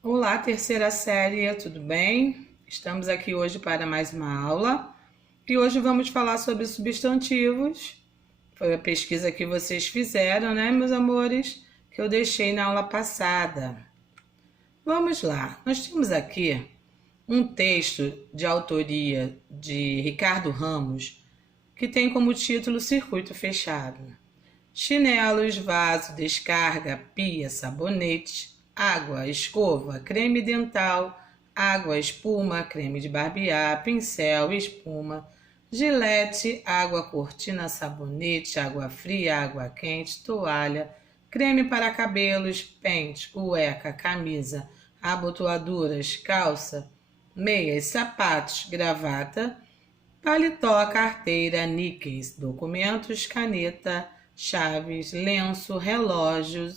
Olá, terceira série, tudo bem? Estamos aqui hoje para mais uma aula e hoje vamos falar sobre substantivos. Foi a pesquisa que vocês fizeram, né, meus amores? Que eu deixei na aula passada. Vamos lá, nós temos aqui um texto de autoria de Ricardo Ramos que tem como título Circuito Fechado. Chinelos, vaso, descarga, pia, sabonete, água, escova, creme dental, água, espuma, creme de barbear, pincel, espuma, gilete, água, cortina, sabonete, água fria, água quente, toalha, creme para cabelos, pente, cueca, camisa, abotoaduras, calça, meias, sapatos, gravata, paletó, carteira, níqueis, documentos, caneta, chaves, lenço, relógio,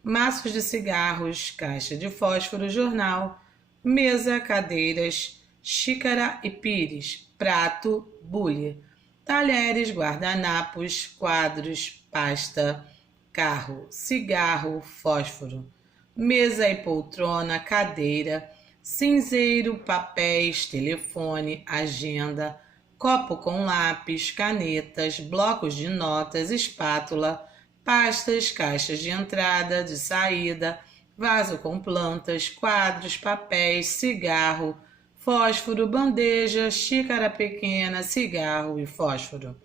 maços de cigarros, caixa de fósforo, jornal, mesa, cadeiras, xícara e pires, prato, bule, talheres, guardanapos, quadros, pasta, carro, cigarro, fósforo, mesa e poltrona, cadeira, cinzeiro, papéis, telefone, agenda, copo com lápis, canetas, blocos de notas, espátula, pastas, caixas de entrada, de saída, vaso com plantas, quadros, papéis, cigarro, fósforo, bandeja, xícara pequena, cigarro e fósforo.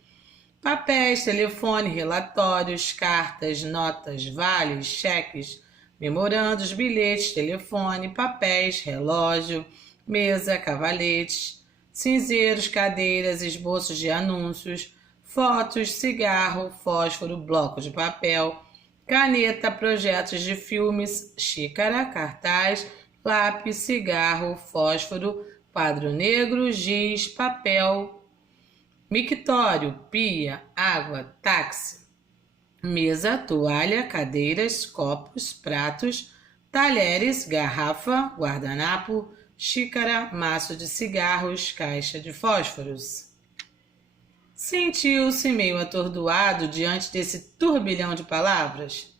Papéis, telefone, relatórios, cartas, notas, vales, cheques, memorandos, bilhetes, telefone, papéis, relógio, mesa, cavaletes, cinzeiros, cadeiras, esboços de anúncios, fotos, cigarro, fósforo, bloco de papel, caneta, projetos de filmes, xícara, cartaz, lápis, cigarro, fósforo, quadro negro, giz, papel, mictório, pia, água, táxi, mesa, toalha, cadeiras, copos, pratos, talheres, garrafa, guardanapo, xícara, maço de cigarros, caixa de fósforos. Sentiu-se meio atordoado diante desse turbilhão de palavras?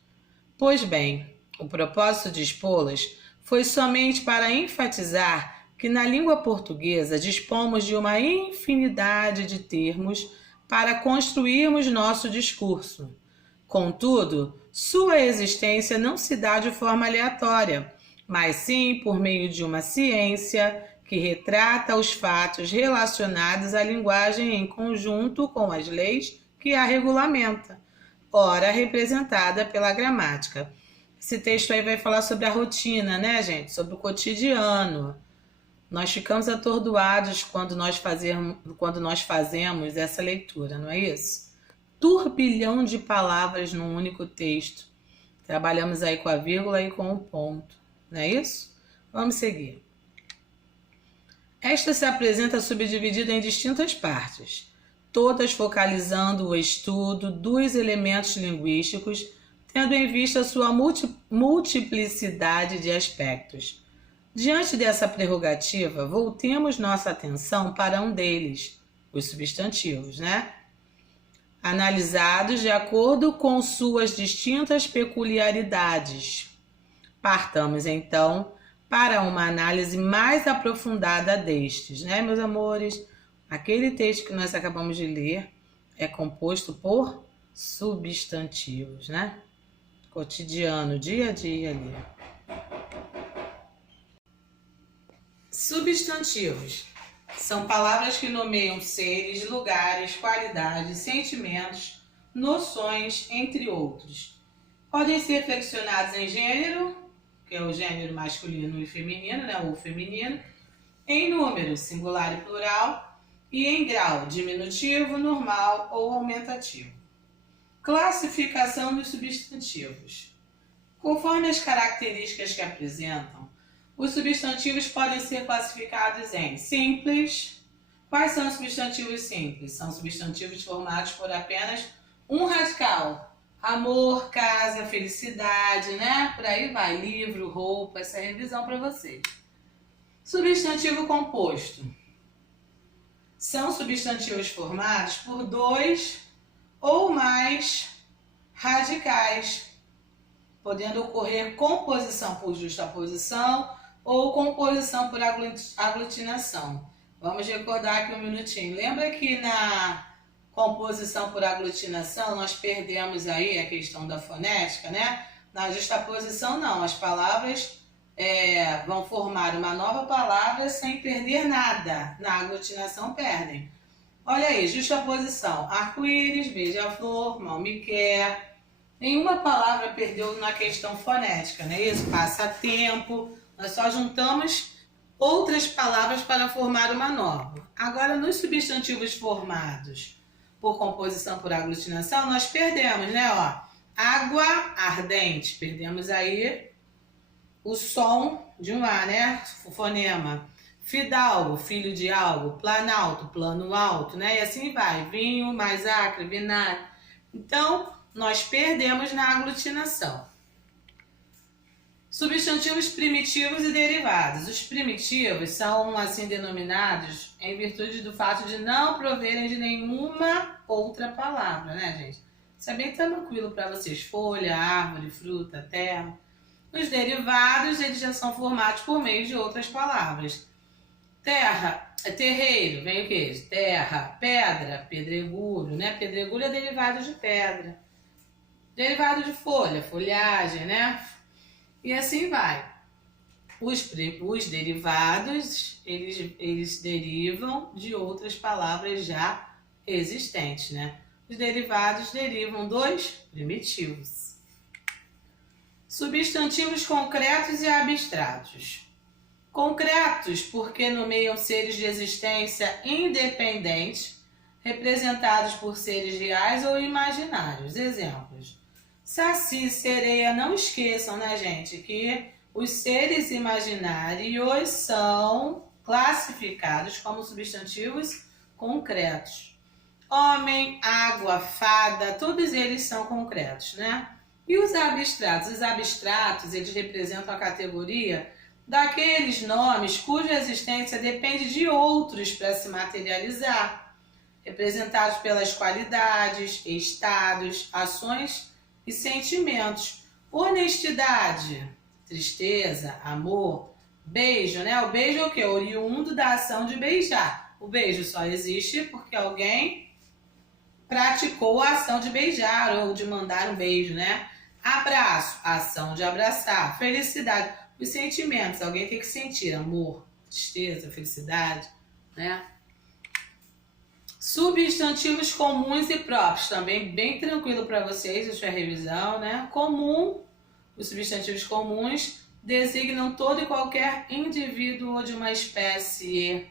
Pois bem, o propósito de expô-las foi somente para enfatizar que na língua portuguesa dispomos de uma infinidade de termos para construirmos nosso discurso. Contudo, sua existência não se dá de forma aleatória, mas sim por meio de uma ciência que retrata os fatos relacionados à linguagem em conjunto com as leis que a regulamenta, ora representada pela gramática. Esse texto aí vai falar sobre a rotina, né, gente? Sobre o cotidiano. Nós ficamos atordoados quando nós fazemos essa leitura, não é isso? Turbilhão de palavras num único texto. Trabalhamos aí com a vírgula e com o ponto, não é isso? Vamos seguir. Esta se apresenta subdividida em distintas partes, todas focalizando o estudo dos elementos linguísticos, tendo em vista sua multiplicidade de aspectos. Diante dessa prerrogativa, voltemos nossa atenção para um deles, os substantivos, né? Analisados de acordo com suas distintas peculiaridades. Partamos então para uma análise mais aprofundada destes, né, meus amores? Aquele texto que nós acabamos de ler é composto por substantivos, né? Cotidiano, dia a dia ali. Substantivos são palavras que nomeiam seres, lugares, qualidades, sentimentos, noções, entre outros. Podem ser flexionados em gênero, que é o gênero masculino e feminino, né, ou feminino, em número, singular e plural, e em grau, diminutivo, normal ou aumentativo. Classificação dos substantivos. Conforme as características que apresentam, os substantivos podem ser classificados em simples. Quais são os substantivos simples? São substantivos formados por apenas um radical. Amor, casa, felicidade, né? Por aí vai, livro, roupa, essa é a revisão para vocês. Substantivo composto. São substantivos formados por dois ou mais radicais. podendo ocorrer composição por justaposição ou composição por aglutinação. Vamos recordar aqui um minutinho. Lembra que na composição por aglutinação nós perdemos aí a questão da fonética, né? Na justaposição não, as palavras vão formar uma nova palavra sem perder nada. Na aglutinação perdem. Olha aí, justaposição, arco-íris, beija-flor, mal me quer. Nenhuma palavra perdeu na questão fonética, não é isso? Passatempo, nós só juntamos outras palavras para formar uma nova. Agora, nos substantivos formados por composição por aglutinação, nós perdemos, né? Ó, água ardente, perdemos aí o som de um A, né? O fonema. Fidalgo, filho de algo. Planalto, plano alto, né? E assim vai. Vinho, mais acre, vinagre. Então, nós perdemos na aglutinação. Substantivos primitivos e derivados. Os primitivos são assim denominados em virtude do fato de não proverem de nenhuma outra palavra, né, gente? Isso é bem tranquilo para vocês. Folha, árvore, fruta, terra. Os derivados, eles já são formados por meio de outras palavras. Terra, terreiro, vem o quê? Terra, pedra, pedregulho, né? Pedregulho é derivado de pedra. Derivado de folha, folhagem, né? E assim vai. Os derivados, eles derivam de outras palavras já existentes, né? Os derivados derivam dos primitivos. Substantivos concretos e abstratos. Concretos, porque nomeiam seres de existência independente, representados por seres reais ou imaginários. Exemplos. Saci, sereia, não esqueçam, né, gente, que os seres imaginários são classificados como substantivos concretos. Homem, água, fada, todos eles são concretos, né? E os abstratos? Os abstratos, eles representam a categoria daqueles nomes cuja existência depende de outros para se materializar, representados pelas qualidades, estados, ações e sentimentos. Honestidade, tristeza, amor, beijo, né? O beijo é o quê? Oriundo da ação de beijar. O beijo só existe porque alguém praticou a ação de beijar ou de mandar um beijo, né? Abraço, ação de abraçar. Felicidade, os sentimentos, alguém tem que sentir amor, tristeza, felicidade, né? Substantivos comuns e próprios, também bem tranquilo para vocês, a sua revisão, né? Comum, os substantivos comuns designam todo e qualquer indivíduo ou de uma espécie,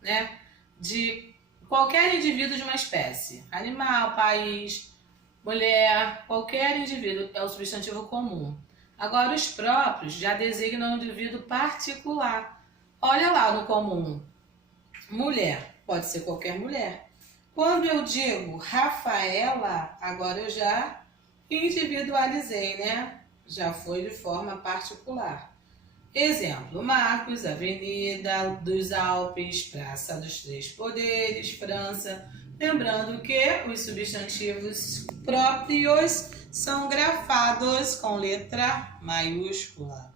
né? De qualquer indivíduo de uma espécie, animal, país, mulher, qualquer indivíduo é o substantivo comum. Agora, os próprios já designam um indivíduo particular. Olha lá no comum. Mulher, pode ser qualquer mulher. Quando eu digo Rafaela, agora eu já individualizei, né? Já foi de forma particular. Exemplo, Marcos, Avenida dos Alpes, Praça dos Três Poderes, França. Lembrando que os substantivos próprios são grafados com letra maiúscula.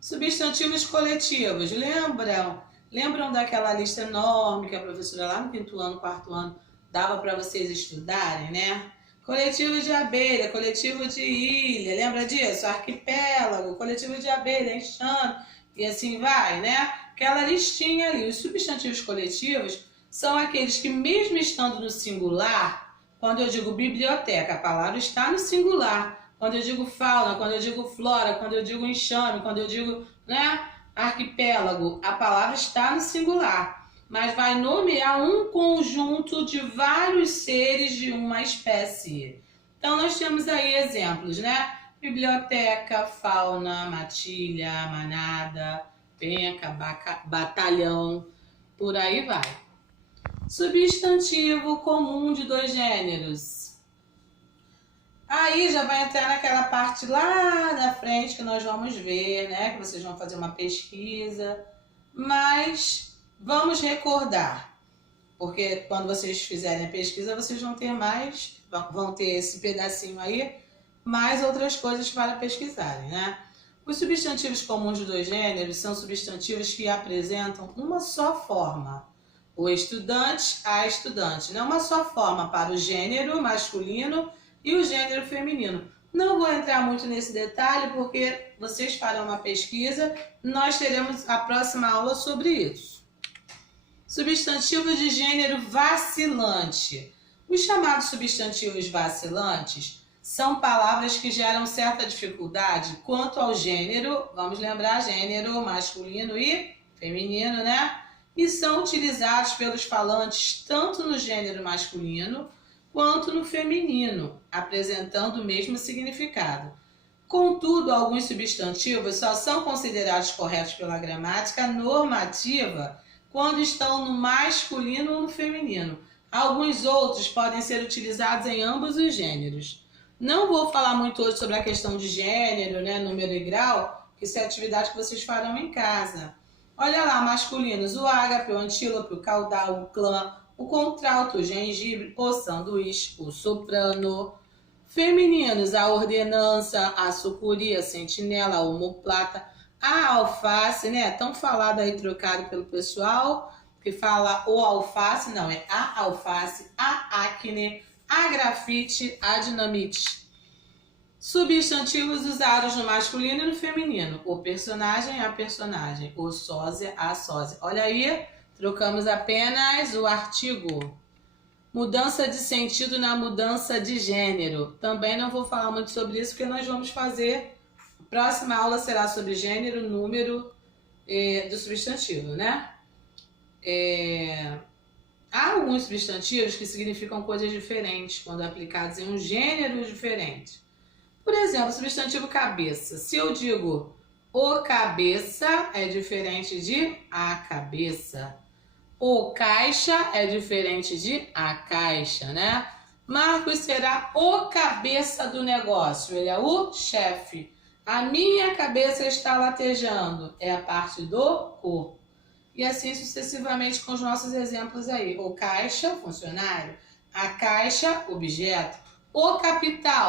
Substantivos coletivos, lembram daquela lista enorme que a professora lá no 5º ano, 4º ano, dava para vocês estudarem, né? Coletivo de abelha, coletivo de ilha, lembra disso? Arquipélago, coletivo de abelha, enxame, e assim vai, né? Aquela listinha ali. Os substantivos coletivos são aqueles que, mesmo estando no singular, quando eu digo biblioteca, a palavra está no singular. Quando eu digo fauna, quando eu digo flora, quando eu digo enxame, quando eu digo, né, arquipélago, a palavra está no singular. Mas vai nomear um conjunto de vários seres de uma espécie. Então, nós temos aí exemplos, né? Biblioteca, fauna, matilha, manada, penca, batalhão, por aí vai. Substantivo comum de dois gêneros. Aí já vai entrar naquela parte lá da frente que nós vamos ver, né? Que vocês vão fazer uma pesquisa. Mas vamos recordar, porque quando vocês fizerem a pesquisa, vocês vão ter esse pedacinho aí mais outras coisas para pesquisarem, né? Os substantivos comuns de dois gêneros são substantivos que apresentam uma só forma. O estudante, a estudante. Não uma só forma para o gênero masculino e o gênero feminino. Não vou entrar muito nesse detalhe porque vocês farão uma pesquisa e nós teremos a próxima aula sobre isso. Substantivo de gênero vacilante. Os chamados substantivos vacilantes são palavras que geram certa dificuldade quanto ao gênero, vamos lembrar, gênero masculino e feminino, né? E são utilizados pelos falantes tanto no gênero masculino quanto no feminino, apresentando o mesmo significado. Contudo, alguns substantivos só são considerados corretos pela gramática normativa quando estão no masculino ou no feminino. Alguns outros podem ser utilizados em ambos os gêneros. Não vou falar muito hoje sobre a questão de gênero, né, número e grau, que isso é atividade que vocês farão em casa. Olha lá, masculinos, o ágape, o antílope, o caudal, o clã, o contralto, o gengibre, o sanduíche, o soprano. Femininos, a ordenança, a sucuri, a sentinela, a omoplata, a alface, né, tão falado aí, trocado pelo pessoal, que fala o alface, não, é a alface, a acne, a grafite, a dinamite. Substantivos usados no masculino e no feminino. O personagem, a personagem. O sósia, a sósia. Olha aí, trocamos apenas o artigo. Mudança de sentido na mudança de gênero. Também não vou falar muito sobre isso, porque nós vamos fazer... A próxima aula será sobre gênero, número do substantivo, né? Há alguns substantivos que significam coisas diferentes quando aplicados em um gênero diferente. Por exemplo, o substantivo cabeça. Se eu digo o cabeça, é diferente de a cabeça. O caixa é diferente de a caixa, né? Marcos será o cabeça do negócio, ele é o chefe. A minha cabeça está latejando, é a parte do corpo. E assim sucessivamente com os nossos exemplos aí. O caixa, funcionário. A caixa, objeto. O capital.